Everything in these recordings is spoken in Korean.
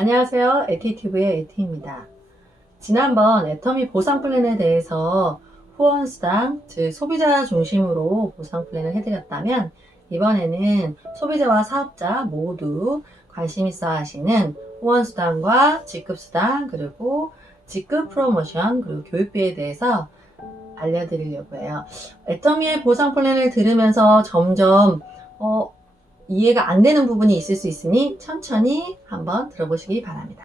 안녕하세요. 에티튜브의 에티입니다. 지난번 애터미 보상 플랜에 대해서 후원수당, 즉 소비자 중심으로 보상 플랜을 해드렸다면 이번에는 소비자와 사업자 모두 관심 있어 하시는 후원수당과 직급수당, 그리고 직급 프로모션, 그리고 교육비에 대해서 알려드리려고 해요. 애터미의 보상 플랜을 들으면서 점점 이해가 안 되는 부분이 있을 수 있으니 천천히 한번 들어보시기 바랍니다.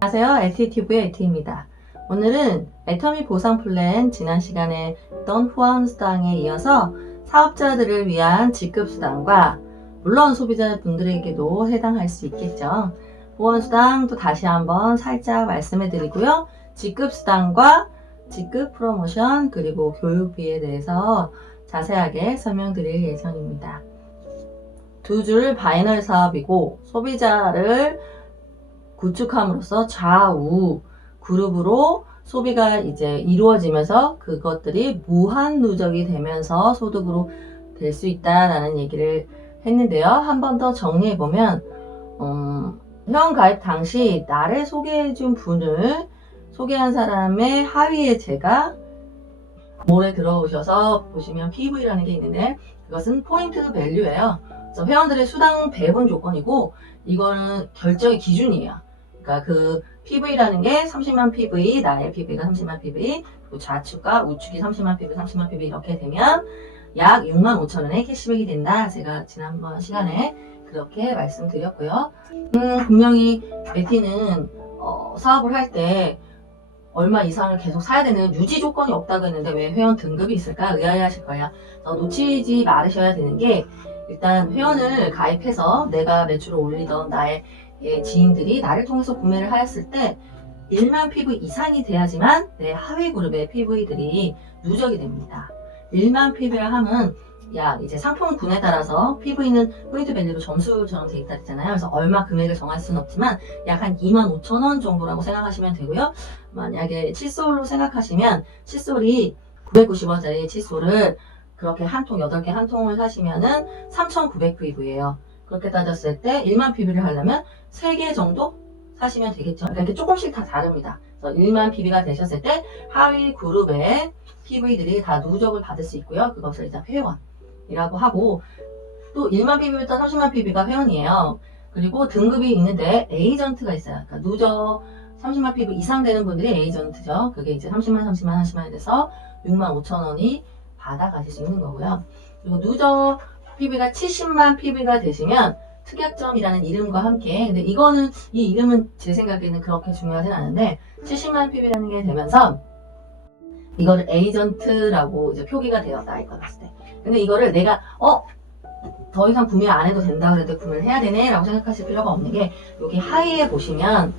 안녕하세요. 에티튜브의 에티입니다. 오늘은 애터미 보상 플랜 지난 시간에 했던 후원수당에 이어서 사업자들을 위한 직급수당과 물론 소비자분들에게도 해당할 수 있겠죠. 후원수당도 다시 한번 살짝 말씀해 드리고요. 직급수당과 직급 프로모션 그리고 교육비에 대해서 자세하게 설명드릴 예정입니다. 두 줄 바이널 사업이고 소비자를 구축함으로써 좌우 그룹으로 소비가 이제 이루어지면서 그것들이 무한 누적이 되면서 소득으로 될 수 있다라는 얘기를 했는데요. 한 번 더 정리해보면 회원 가입 당시 나를 소개해준 분을 소개한 사람의 하위에 제가 몰에 들어오셔서 보시면 PV라는 게 있는데 그것은 포인트 밸류예요. 그래서 회원들의 수당 배분 조건이고 이거는 결정의 기준이에요. 그러니까 그 PV라는 게 30만 PV, 나의 PV가 30만 PV, 그리고 좌측과 우측이 30만 PV, 30만 PV 이렇게 되면 약 6만 5천 원의 캐시백이 된다. 제가 지난번 시간에 그렇게 말씀드렸고요. 분명히 에티는 사업을 할 때 얼마 이상을 계속 사야 되는 유지 조건이 없다고 했는데 왜 회원 등급이 있을까 의아해하실 거예요. 놓치지 말으셔야 되는 게 일단 회원을 가입해서 내가 매출을 올리던 나의 지인들이 나를 통해서 구매를 하였을 때 1만 PV 이상이 돼야지만 내 하위 그룹의 PV들이 누적이 됩니다. 1만 PV를 하면 이제 상품군에 따라서 PV는 포인트 밸류로 점수처럼 돼 있다 했잖아요. 그래서 얼마 금액을 정할 수는 없지만 약 한 2만 5천 원 정도라고 생각하시면 되고요. 만약에 칫솔로 생각하시면 칫솔이 990원짜리 칫솔을 그렇게 한 통, 8개 한 통을 사시면은 3,900PV예요. 그렇게 따졌을 때 1만 PV를 하려면 3개 정도 사시면 되겠죠. 이렇게 조금씩 다 다릅니다. 그래서 1만 PV가 되셨을 때 하위 그룹의 PV들이 다 누적을 받을 수 있고요. 그것을 이제 회원이라고 하고 또 1만 PV부터 30만 PV가 회원이에요. 그리고 등급이 있는데 에이전트가 있어요. 그러니까 누적 30만 PV 이상 되는 분들이 에이전트죠. 그게 이제 30만에 돼서 6만 5천 원이 받아가실 수 있는 거고요. 그리고 누적 PV가 70만 PV가 되시면 특약점이라는 이름과 함께 근데 이거는 이 이름은 제 생각에는 그렇게 중요하진 않은데 70만 PV라는 게 되면서 이거를 에이전트라고 이제 표기가 되었다 이거 봤을 때 근데 이거를 내가 더 이상 구매 안 해도 된다 그랬는데 구매를 해야 되네 라고 생각하실 필요가 없는 게 여기 하위에 보시면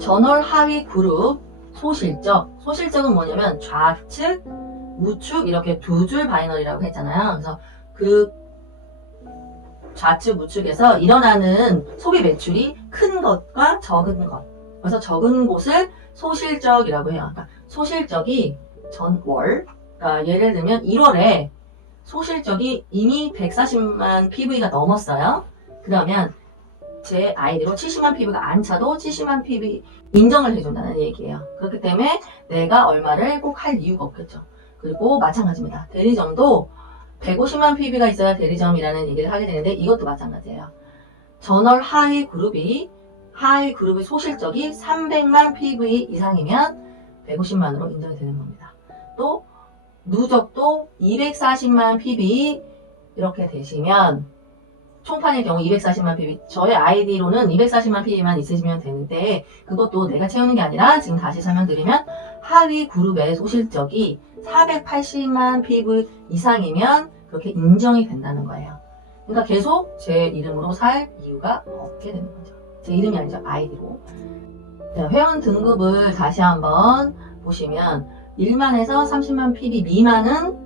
전월 하위 그룹 소실적은 뭐냐면 좌측 우측 이렇게 두 줄 바이너리라고 했잖아요. 그래서 그 좌측 우측에서 일어나는 소비 매출이 큰 것과 적은 것. 그래서 적은 곳을 소실적이라고 해요. 그러니까 소실적이 전월. 그러니까 예를 들면 1월에 소실적이 이미 140만 PV가 넘었어요. 그러면 제 아이디로 70만 PV가 안 차도 70만 PV 인정을 해준다는 얘기예요. 그렇기 때문에 내가 얼마를 꼭 할 이유가 없겠죠. 그리고 마찬가지입니다. 대리점도 150만 PV가 있어야 대리점이라는 얘기를 하게 되는데 이것도 마찬가지예요. 전월 하위 그룹의 소실적이 300만 PV 이상이면 150만으로 인정이 되는 겁니다. 또 누적도 240만 PV 이렇게 되시면 총판의 경우 240만 PV 저의 아이디로는 240만 PV만 있으시면 되는데 그것도 내가 채우는 게 아니라 지금 다시 설명드리면 하위 그룹의 소실적이 480만 PV 이상이면 그렇게 인정이 된다는 거예요. 그러니까 계속 제 이름으로 살 이유가 없게 되는 거죠. 제 이름이 아니죠. 아이디로. 회원 등급을 다시 한번 보시면 1만에서 30만 PV 미만은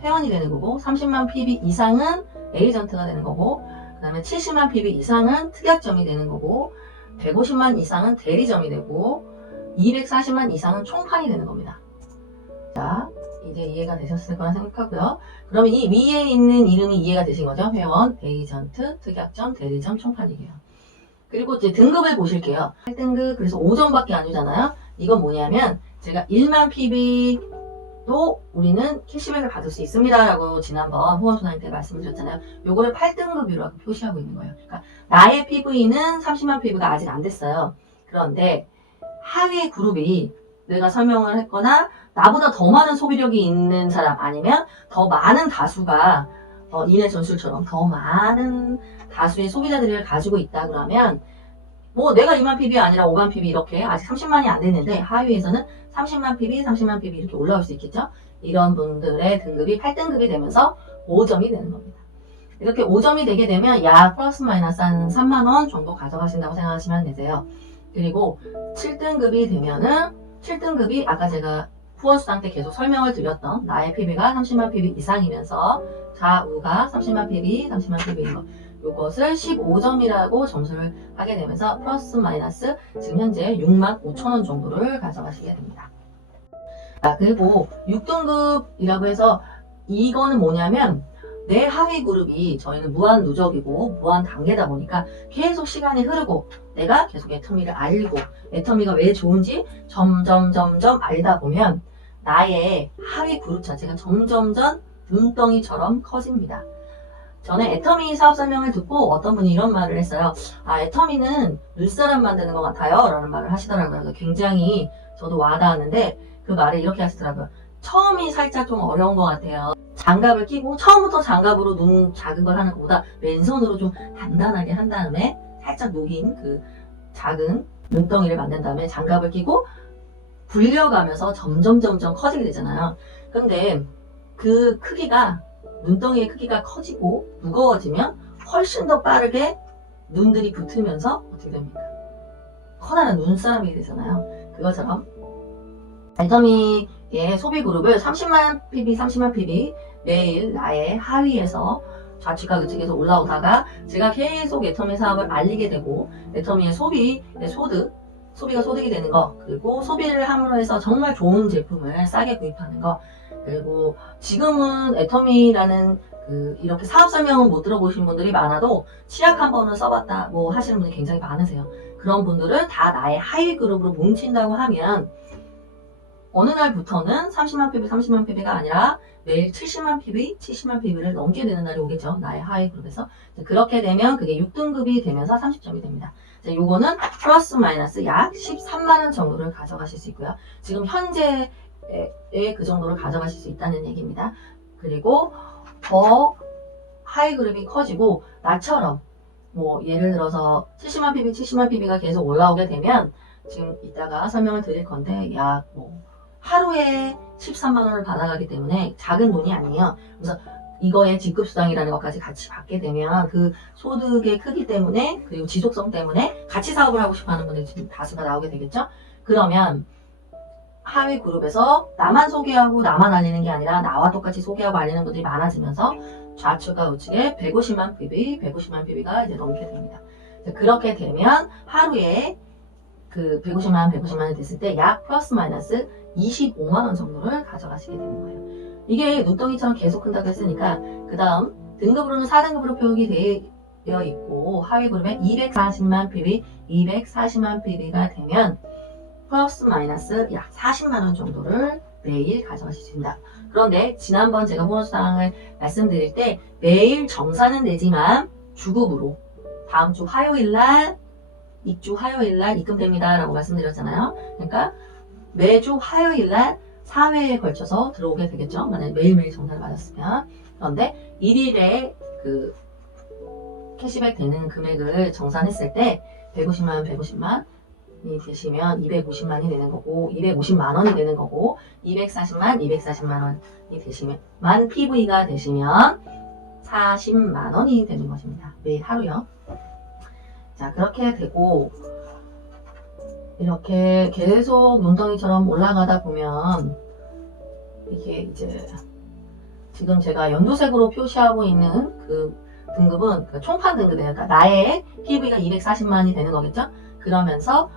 회원이 되는 거고 30만 PV 이상은 에이전트가 되는 거고 그 다음에 70만 PV 이상은 특약점이 되는 거고 150만 이상은 대리점이 되고 240만 이상은 총판이 되는 겁니다. 자, 이제 이해가 되셨을 거라 생각하고요. 그러면 이 위에 있는 이름이 이해가 되신 거죠? 회원, 에이전트, 특약점, 대리점, 총판이에요. 그리고 이제 등급을 보실게요. 8등급, 그래서 5점밖에 안 주잖아요. 이건 뭐냐면 제가 1만 PB도 우리는 캐시백을 받을 수 있습니다 라고 지난번 후원순환 때 말씀을 드렸잖아요. 요거를 8등급이라고 표시하고 있는 거예요. 그러니까 나의 PV는 30만 PV가 아직 안 됐어요. 그런데 하위 그룹이 내가 설명을 했거나 나보다 더 많은 소비력이 있는 사람 아니면 더 많은 다수가 인해 전술처럼 더 많은 다수의 소비자들을 가지고 있다 그러면 뭐 내가 2만 PB 아니라 5만 PB 이렇게 아직 30만이 안 됐는데 하위에서는 30만 PB, 30만 PB 이렇게 올라올 수 있겠죠? 이런 분들의 등급이 8등급이 되면서 5점이 되는 겁니다. 이렇게 5점이 되게 되면 약 플러스 마이너스 한 3만원 정도 가져가신다고 생각하시면 되세요. 그리고 7등급이 되면은 7등급이 아까 제가 후원수당 때 계속 설명을 드렸던 나의 PB가 30만 PB 이상이면서 좌우가 30만 PB, 30만 PB인 거 요것을 15점이라고 점수를 하게 되면서 플러스 마이너스 지금 현재 6만 5천원 정도를 가져가시게 됩니다. 그리고 6등급이라고 해서 이거는 뭐냐면 내 하위 그룹이 저희는 무한 누적이고 무한 단계다 보니까 계속 시간이 흐르고 내가 계속 애터미를 알고 애터미가 왜 좋은지 점점 알다 보면 나의 하위 그룹 자체가 점점점 눈덩이처럼 커집니다. 전에 애터미 사업 설명을 듣고 어떤 분이 이런 말을 했어요. 애터미는 눈사람 만드는 것 같아요 라는 말을 하시더라고요. 그래서 굉장히 저도 와닿았는데 그 말을 이렇게 하시더라고요. 처음이 살짝 좀 어려운 것 같아요. 장갑을 끼고 처음부터 장갑으로 눈 작은 걸 하는 것보다 왼손으로 좀 단단하게 한 다음에 살짝 녹인 그 작은 눈덩이를 만든 다음에 장갑을 끼고 불려가면서 점점 커지게 되잖아요. 근데 그 크기가 눈덩이의 크기가 커지고 무거워지면 훨씬 더 빠르게 눈들이 붙으면서 어떻게 됩니까? 커다란 눈사람이 되잖아요. 그것처럼 애터미의 소비 그룹을 30만 PB, 30만 PB 매일 나의 하위에서 좌측과 우측에서 올라오다가 제가 계속 애터미 사업을 알리게 되고 애터미의 소비가 소득이 되는 거, 그리고 소비를 함으로 해서 정말 좋은 제품을 싸게 구입하는 거, 그리고 지금은 애터미라는 이렇게 사업 설명은 못 들어보신 분들이 많아도 치약 한 번은 써봤다 뭐 하시는 분이 굉장히 많으세요. 그런 분들은 다 나의 하위 그룹으로 뭉친다고 하면 어느 날부터는 30만 PB, 30만 PB가 아니라 매일 70만 PB, 70만 PB를 넘게 되는 날이 오겠죠. 나의 하위 그룹에서. 그렇게 되면 그게 6등급이 되면서 30점이 됩니다. 요거는 플러스 마이너스 약 13만원 정도를 가져가실 수 있고요. 지금 현재의 그 정도를 가져가실 수 있다는 얘기입니다. 그리고 더 하위 그룹이 커지고 나처럼 뭐 예를 들어서 70만 PB, 70만 PB가 계속 올라오게 되면 지금 이따가 설명을 드릴 건데 약 뭐 하루에 13만원을 받아가기 때문에 작은 돈이 아니에요. 그래서 이거의 직급수당이라는 것까지 같이 받게 되면 그 소득의 크기 때문에 그리고 지속성 때문에 같이 사업을 하고 싶어 하는 분들이 지금 다수가 나오게 되겠죠. 그러면 하위 그룹에서 나만 소개하고 나만 알리는 게 아니라 나와 똑같이 소개하고 알리는 분들이 많아지면서 좌측과 우측에 150만 PB, 150만 PB가 이제 넘게 됩니다. 그렇게 되면 하루에 그 150만원이 됐을 때 약 플러스 마이너스 25만원 정도를 가져가시게 되는 거예요. 이게 눈덩이처럼 계속 큰다고 했으니까 그 다음 등급으로는 4등급으로 표기 되어 있고 하위 그룹에 240만 PB, 240만 PB가 되면 플러스 마이너스 약 40만원 정도를 매일 가져가실 수 있습니다. 그런데 지난번 제가 후원수당을 말씀드릴 때 매일 정산은 되지만 주급으로 다음 주 화요일날 이주 화요일날 입금됩니다 라고 말씀드렸잖아요. 그러니까 매주 화요일날 4회에 걸쳐서 들어오게 되겠죠. 만약에 매일매일 정산을 받았으면. 그런데 1일에 그 캐시백 되는 금액을 정산했을 때 150만이 되시면 250만이 되는 거고 250만원이 되는 거고 240만원이 되시면 만 PV가 되시면 40만원이 되는 것입니다. 매일 하루요. 자, 그렇게 되고 이렇게 계속 눈덩이처럼 올라가다 보면 이게 이제 지금 제가 연두색으로 표시하고 있는 그 등급은 총판 등급이에요. 그러니까 나의 PV가 240만이 되는 거겠죠? 그러면서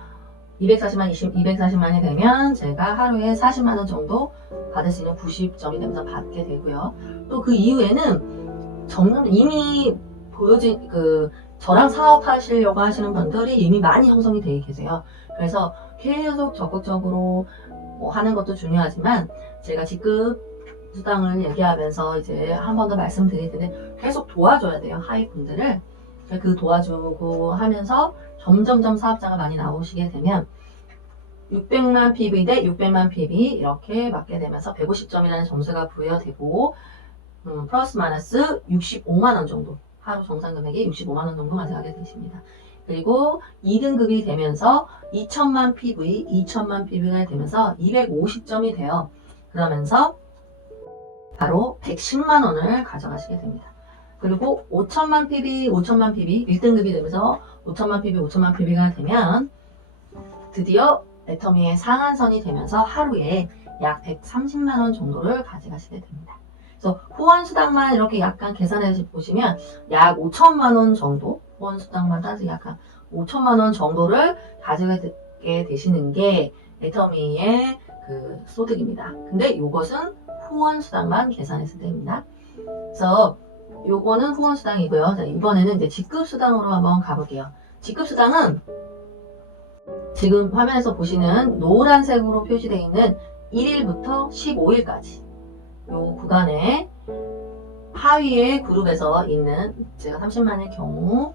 240만, 240만이 되면 제가 하루에 40만 원 정도 받을 수 있는 90점이 되면서 받게 되고요. 또 그 이후에는 이미 보여진 저랑 사업하시려고 하시는 분들이 이미 많이 형성이 되어 계세요. 그래서 계속 적극적으로 하는 것도 중요하지만 제가 직급 수당을 얘기하면서 이제 한 번 더 말씀드릴 텐데 계속 도와줘야 돼요. 하위 분들을. 그 도와주고 하면서 점점점 사업자가 많이 나오시게 되면 600만 PV 대 600만 PV 이렇게 맞게 되면서 150점이라는 점수가 부여되고 플러스 마이너스 65만 원 정도 하루 정산 금액이 65만 원 정도 가져가게 되십니다. 그리고 2등급이 되면서 2천만 PV가 되면서 250점이 돼요. 그러면서 바로 110만 원을 가져가시게 됩니다. 그리고 5천만 PV 1등급이 되면서 5천만 PV가 되면 드디어 애터미의 상한선이 되면서 하루에 약 130만 원 정도를 가져가시게 됩니다. 그래서 후원수당만 이렇게 약간 계산해서 보시면 약 5천만 원 정도, 후원수당만 따서 약간 5천만 원 정도를 가져가게 되시는 게 애터미의 그 소득입니다. 근데 이것은 후원수당만 계산했을 때입니다. 그래서 요거는 후원수당이고요. 자, 이번에는 이제 직급수당으로 한번 가볼게요. 직급수당은 지금 화면에서 보시는 노란색으로 표시되어 있는 1일부터 15일까지 요 구간에 하위의 그룹에서 있는 제가 30만일 경우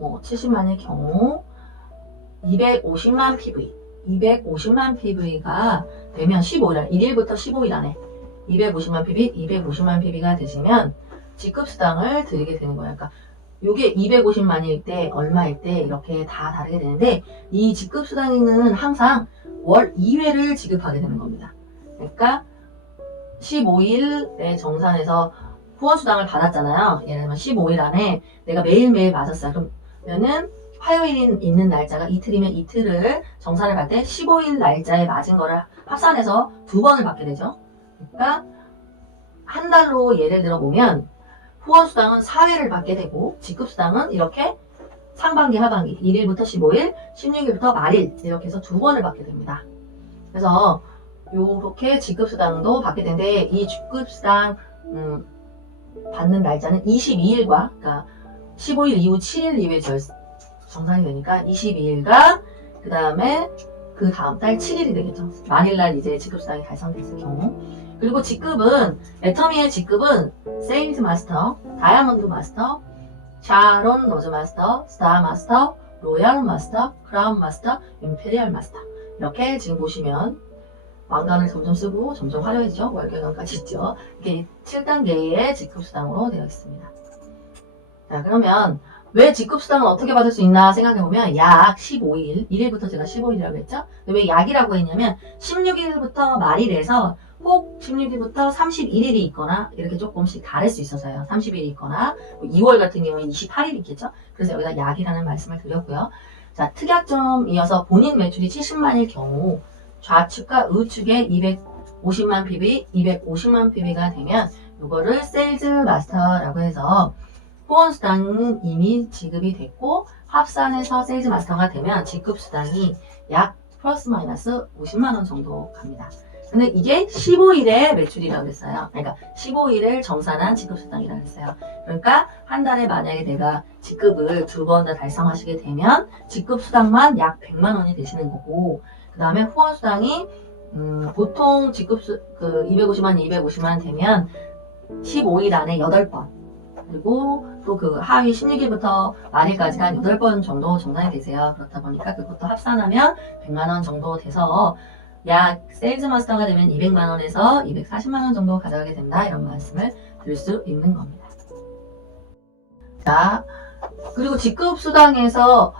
70만일 경우 250만 PV가 되면 15일 1일부터 15일 안에 250만 PV가 되시면 직급수당을 드리게 되는 거예요. 그러니까 요게 250만일 때 얼마일 때 이렇게 다 다르게 되는데 이 직급수당에는 항상 월 2회를 지급하게 되는 겁니다. 그러니까 15일에 정산해서 후원수당을 받았잖아요. 예를 들면 15일 안에 내가 매일매일 맞았어요. 그러면은 화요일 있는 날짜가 이틀이면 이틀을 정산을 받을 때 15일 날짜에 맞은 거를 합산해서 2번을 받게 되죠. 그러니까 한 달로 예를 들어 보면 후원수당은 4회를 받게 되고 직급수당은 이렇게 상반기 하반기 1일부터 15일 16일부터 말일 이렇게 해서 2번을 받게 됩니다. 그래서 이렇게 직급수당도 받게 되는데 이 직급수당 받는 날짜는 22일과 그러니까 15일 이후 7일 이후에 정산이 되니까 22일과 그 다음에 그 다음 달 7일이 되겠죠. 만일날 이제 직급수당이 달성됐을 경우. 그리고 직급은 애터미의 직급은 세일즈 마스터, 다이아몬드 마스터, 샤론 로즈 마스터, 스타 마스터, 로얄 마스터, 크라운 마스터, 임페리얼 마스터 이렇게 지금 보시면 왕관을 점점 쓰고 점점 화려해지죠. 월경관까지 있죠. 이게 7단계의 직급수당으로 되어 있습니다. 자, 그러면 왜 직급수당을 어떻게 받을 수 있나 생각해보면 약 15일, 1일부터 제가 15일이라고 했죠? 왜 약이라고 했냐면 16일부터 말일에서 꼭 16일부터 31일이 있거나 이렇게 조금씩 다를 수 있어서요. 30일이 있거나 2월 같은 경우에 28일이 있겠죠? 그래서 여기다 약이라는 말씀을 드렸고요. 자, 특약점 이어서 본인 매출이 70만일 경우 좌측과 우측에 250만 PV, 250만 PV가 되면 이거를 세일즈 마스터라고 해서 후원수당은 이미 지급이 됐고 합산해서 세일즈 마스터가 되면 직급수당이 약 플러스 마이너스 50만 원 정도 갑니다. 근데 이게 15일의 매출이라고 했어요. 그러니까 15일을 정산한 직급수당이라고 했어요. 그러니까 한 달에 만약에 내가 직급을 2번 다 달성하시게 되면 직급수당만 약 100만 원이 되시는 거고 그 다음에 후원수당이 보통 250만 되면 15일 안에 8번 그리고 또 그 하위 16일부터 말일까지 한 8번 정도 정산이 되세요. 그렇다 보니까 그것도 합산하면 100만 원 정도 돼서 약 세일즈 마스터가 되면 200만 원에서 240만 원 정도 가져가게 된다 이런 말씀을 드릴 수 있는 겁니다. 자, 그리고 직급수당에서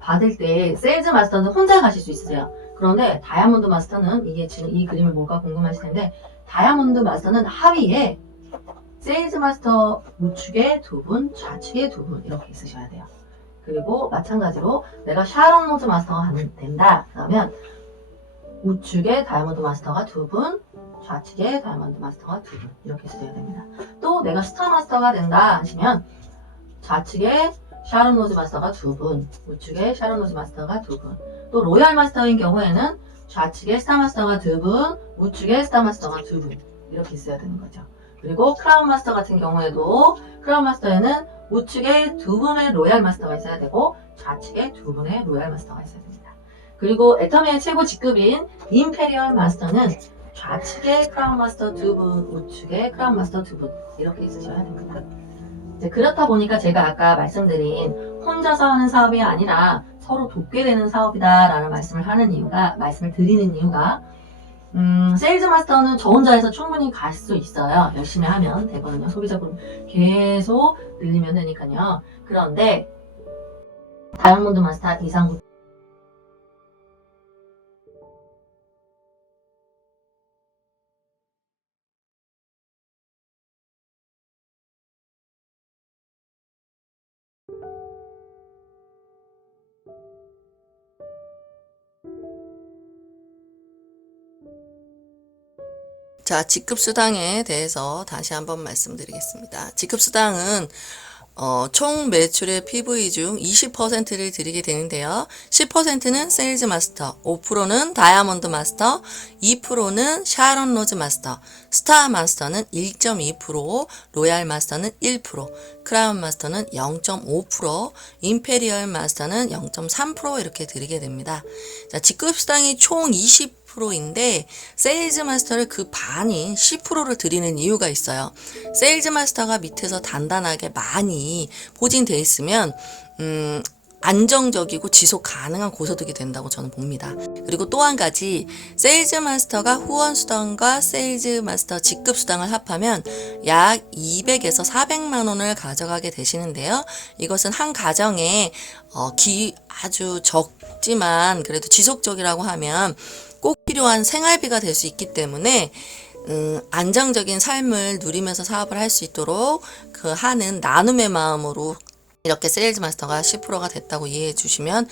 받을 때 세일즈 마스터는 혼자 가실 수 있으세요. 그런데 다이아몬드 마스터는 이게 지금 이 그림을 뭘까 궁금하실 텐데 다이아몬드 마스터는 하위에 세일즈 마스터 우측에 2분, 좌측에 2분 이렇게 있으셔야 돼요. 그리고 마찬가지로 내가 샤론 로즈 마스터가 된다 그러면 우측에 다이아몬드 마스터가 2분, 좌측에 다이아몬드 마스터가 2분 이렇게 쓰셔야 됩니다. 또 내가 스타 마스터가 된다 하시면 좌측에 샤론 로즈 마스터가 2분, 우측에 샤론 로즈 마스터가 2분 또 로얄 마스터인 경우에는 좌측에 스타 마스터가 2분, 우측에 스타 마스터가 2분 이렇게 있어야 되는 거죠. 그리고 크라운 마스터 같은 경우에도 크라운 마스터에는 우측에 2분의 로얄 마스터가 있어야 되고 좌측에 2분의 로얄 마스터가 있어야 됩니다. 그리고 애터미의 최고 직급인 임페리얼 마스터는 좌측에 크라운 마스터 2분, 우측에 크라운 마스터 2분 이렇게 있으셔야 됩니다. 이제 그렇다 보니까 제가 아까 말씀드린 혼자서 하는 사업이 아니라 서로 돕게 되는 사업이다 라는 말씀을 드리는 이유가 세일즈 마스터는 저 혼자 해서 충분히 갈 수 있어요. 열심히 하면 되거든요. 소비자 그룹 계속 늘리면 되니까요. 그런데 다이아몬드 마스터 이상부 자, 직급수당에 대해서 다시 한번 말씀드리겠습니다. 직급수당은 총 매출의 PV 중 20%를 드리게 되는데요. 10%는 세일즈 마스터, 5%는 다이아몬드 마스터, 2%는 샤론 로즈 마스터, 스타 마스터는 1.2%, 로얄 마스터는 1%, 크라운 마스터는 0.5%, 임페리얼 마스터는 0.3% 이렇게 드리게 됩니다. 자, 직급수당이 총 20%인데 세일즈 마스터를 그 반인 10%를 드리는 이유가 있어요. 세일즈 마스터가 밑에서 단단하게 많이 포진되어 있으면 안정적이고 지속 가능한 고소득이 된다고 저는 봅니다. 그리고 또 한 가지, 세일즈 마스터가 후원 수당과 세일즈 마스터 직급 수당을 합하면 약 200에서 400만 원을 가져가게 되시는데요. 이것은 한 가정에 아주 적지만 그래도 지속적이라고 하면 꼭 필요한 생활비가 될 수 있기 때문에 안정적인 삶을 누리면서 사업을 할 수 있도록 하는 나눔의 마음으로 이렇게 세일즈 마스터가 10%가 됐다고 이해해 주시면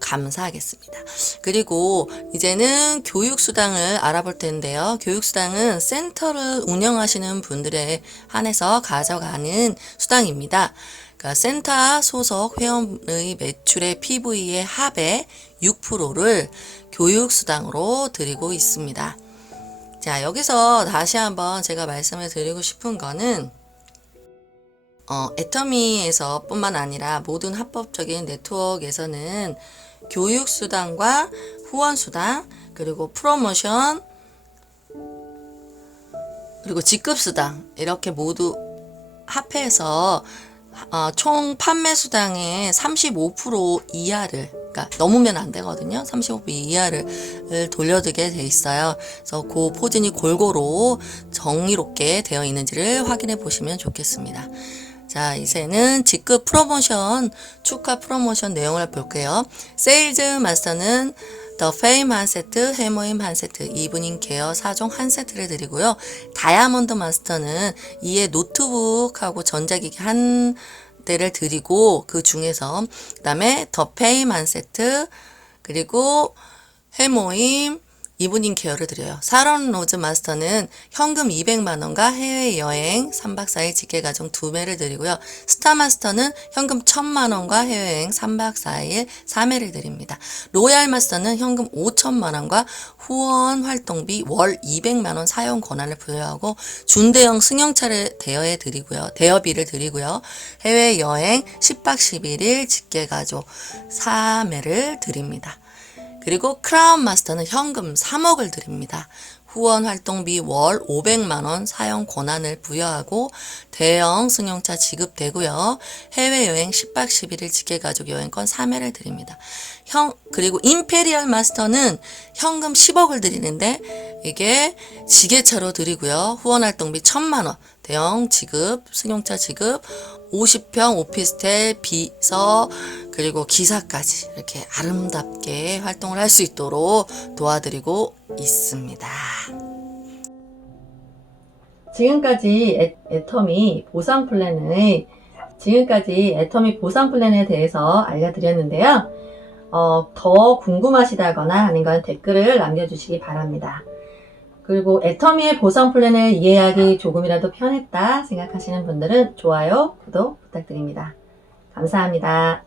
감사하겠습니다. 그리고 이제는 교육수당을 알아볼 텐데요. 교육수당은 센터를 운영하시는 분들에 한해서 가져가는 수당입니다. 그러니까 센터 소속 회원의 매출의 PV의 합의 6%를 교육수당으로 드리고 있습니다. 자, 여기서 다시 한번 제가 말씀을 드리고 싶은 거는 애터미에서 뿐만 아니라 모든 합법적인 네트워크에서는 교육수당과 후원수당, 그리고 프로모션, 그리고 직급수당 이렇게 모두 합해서 총 판매수당의 35% 이하를, 그러니까 넘으면 안 되거든요. 35% 이하를 돌려드게 돼 있어요. 그래서 그 포진이 골고루 정의롭게 되어 있는지를 확인해 보시면 좋겠습니다. 자, 이제는 직급 프로모션, 축하 프로모션 내용을 볼게요. 세일즈 마스터는 더 페임 한 세트, 해모임 한 세트, 이브닝 케어 4종 한 세트를 드리고요. 다이아몬드 마스터는 이에 노트북하고 전자기기 한 대를 드리고, 그 중에서 그 다음에 더 페임 한 세트, 그리고 해모임, 이브닝 케어를 드려요. 샤론 로즈 마스터는 현금 200만원과 해외여행 3박 4일 직계가정 2매를 드리고요. 스타 마스터는 현금 1000만원과 해외여행 3박 4일 3회를 드립니다. 로얄 마스터는 현금 5천만원과 후원 활동비 월 200만원 사용 권한을 부여하고 준대형 승용차를 대여비를 드리고요. 해외여행 10박 11일 직계가족 3회를 드립니다. 그리고 크라운 마스터는 현금 3억을 드립니다. 후원 활동비 월 500만원 사용 권한을 부여하고 대형 승용차 지급되고요. 해외여행 10박 11일 직계가족 여행권 3회를 드립니다. 그리고 임페리얼 마스터는 현금 10억을 드리는데 이게 지게차로 드리고요. 후원 활동비 1000만원, 대형 지급, 승용차 지급, 50평 오피스텔, 비서, 그리고 기사까지 이렇게 아름답게 활동을 할 수 있도록 도와드리고 있습니다. 지금까지 애터미 보상 플랜에 대해서 알려드렸는데요. 더 궁금하시다거나 아니면 댓글을 남겨주시기 바랍니다. 그리고 애터미의 보상 플랜을 이해하기 조금이라도 편했다 생각하시는 분들은 좋아요, 구독 부탁드립니다. 감사합니다.